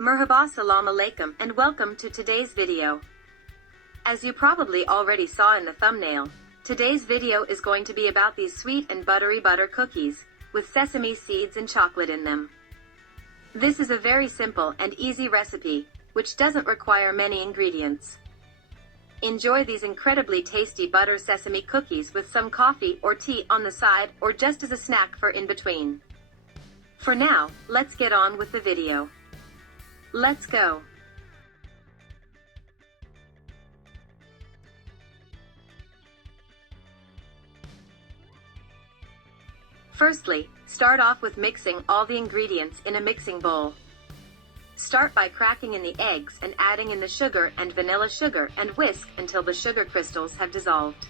Merhaba, salam alaikum, and welcome to today's video. As you probably already saw in the thumbnail, today's video is going to be about these sweet and buttery butter cookies, with sesame seeds and chocolate in them. This is a very simple and easy recipe, which doesn't require many ingredients. Enjoy these incredibly tasty butter sesame cookies with some coffee or tea on the side, or just as a snack for in between. For now, let's get on with the video. Let's go. Firstly, start off with mixing all the ingredients in a mixing bowl. Start by cracking in the eggs and adding in the sugar and vanilla sugar and whisk until the sugar crystals have dissolved.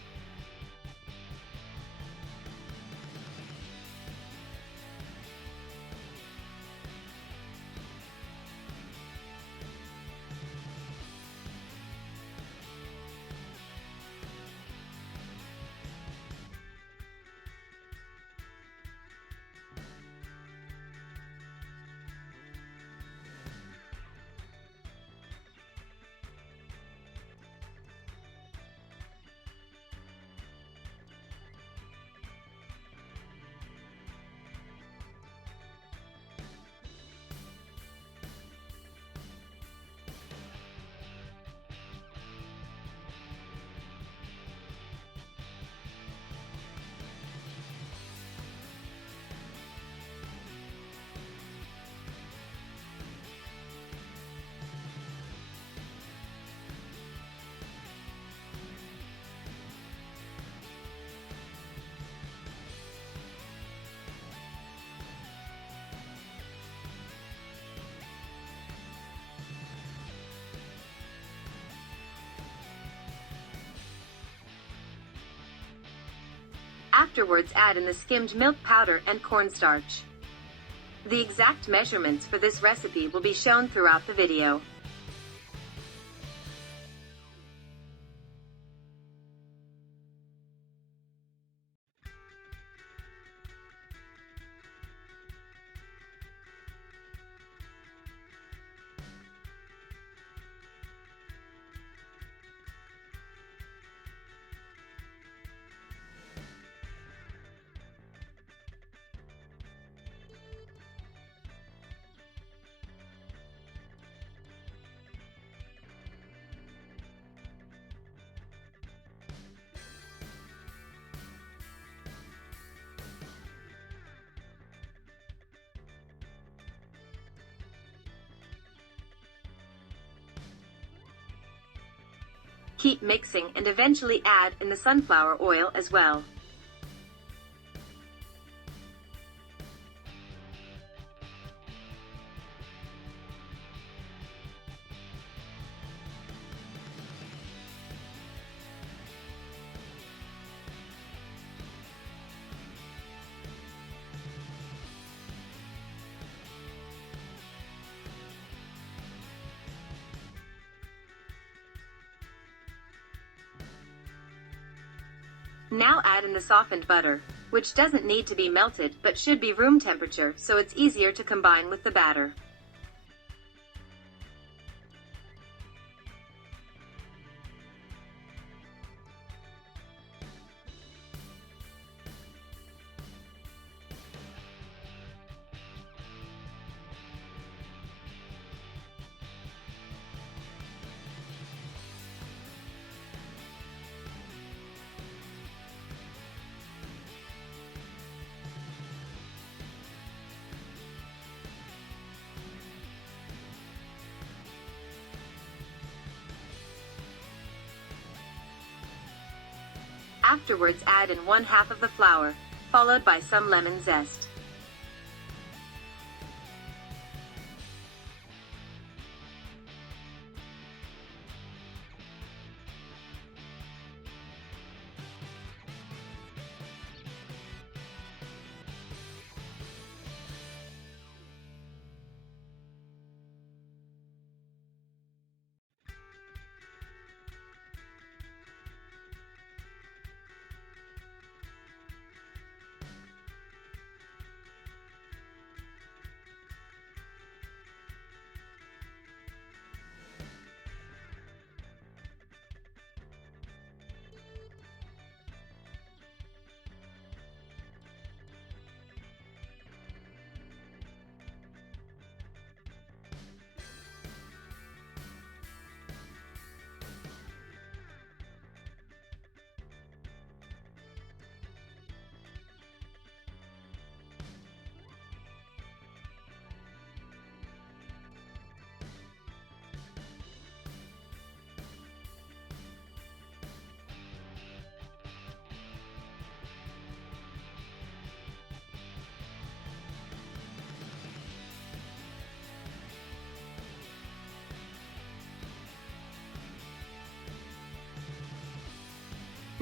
Afterwards, add in the skimmed milk powder and cornstarch. The exact measurements for this recipe will be shown throughout the video. Keep mixing and eventually add in the sunflower oil as well. Now add in the softened butter, which doesn't need to be melted but should be room temperature so it's easier to combine with the batter. Afterwards, add in 1/2 of the flour, followed by some lemon zest.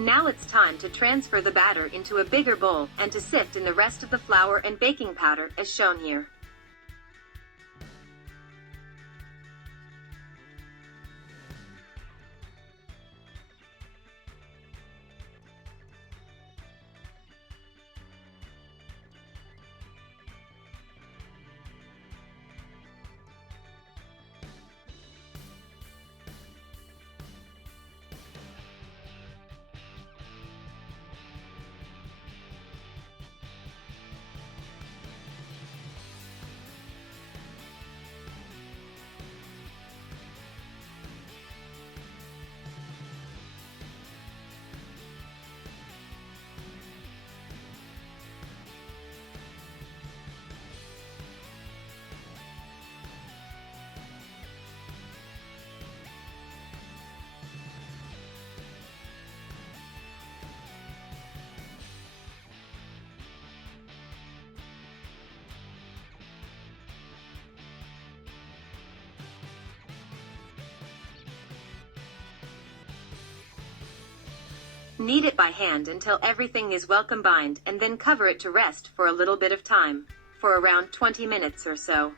Now it's time to transfer the batter into a bigger bowl and to sift in the rest of the flour and baking powder as shown here. Knead it by hand until everything is well combined and then cover it to rest for a little bit of time, for around 20 minutes or so.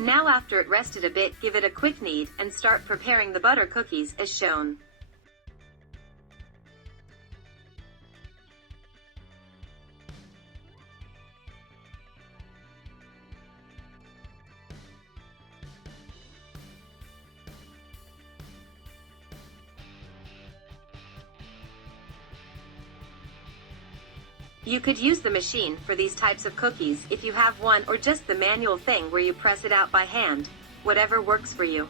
Now after it rested a bit, give it a quick knead and start preparing the butter cookies as shown. You could use the machine for these types of cookies if you have one, or just the manual thing where you press it out by hand, whatever works for you.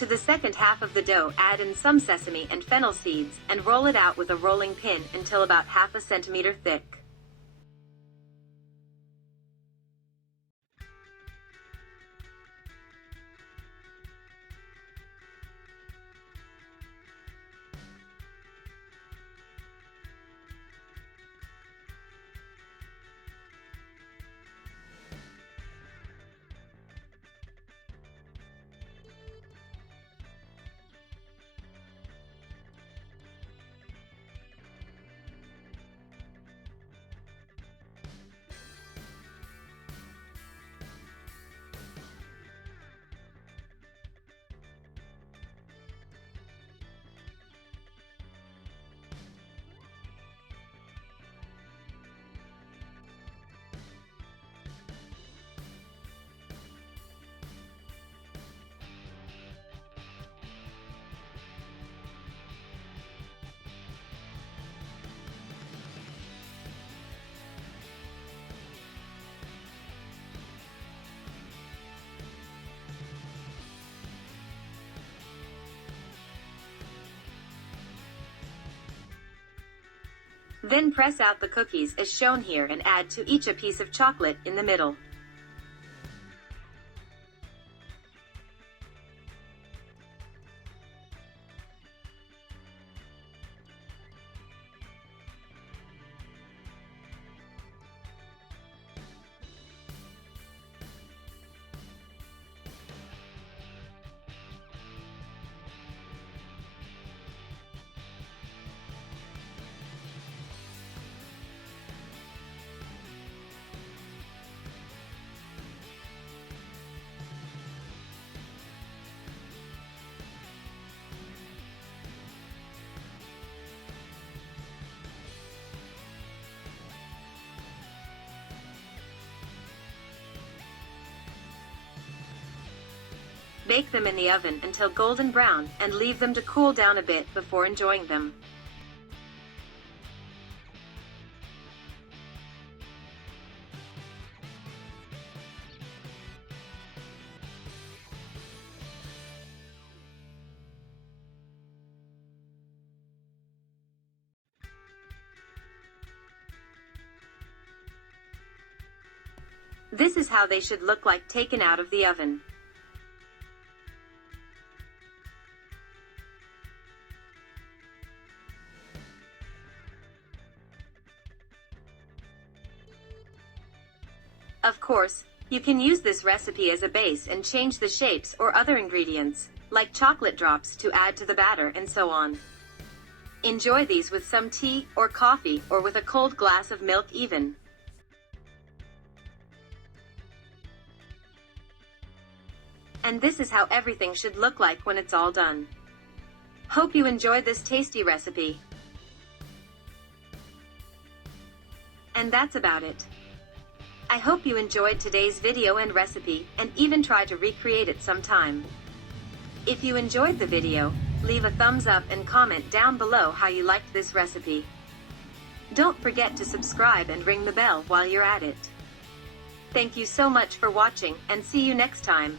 To the second half of the dough, add in some sesame and fennel seeds and roll it out with a rolling pin until about half a centimeter thick. Then press out the cookies as shown here and add to each a piece of chocolate in the middle. Bake them in the oven until golden brown and leave them to cool down a bit before enjoying them. This is how they should look like taken out of the oven. Of course, you can use this recipe as a base and change the shapes or other ingredients, like chocolate drops, to add to the batter and so on. Enjoy these with some tea or coffee or with a cold glass of milk even. And this is how everything should look like when it's all done. Hope you enjoyed this tasty recipe. And that's about it. I hope you enjoyed today's video and recipe, and even try to recreate it sometime. If you enjoyed the video, leave a thumbs up and comment down below how you liked this recipe. Don't forget to subscribe and ring the bell while you're at it. Thank you so much for watching, and see you next time.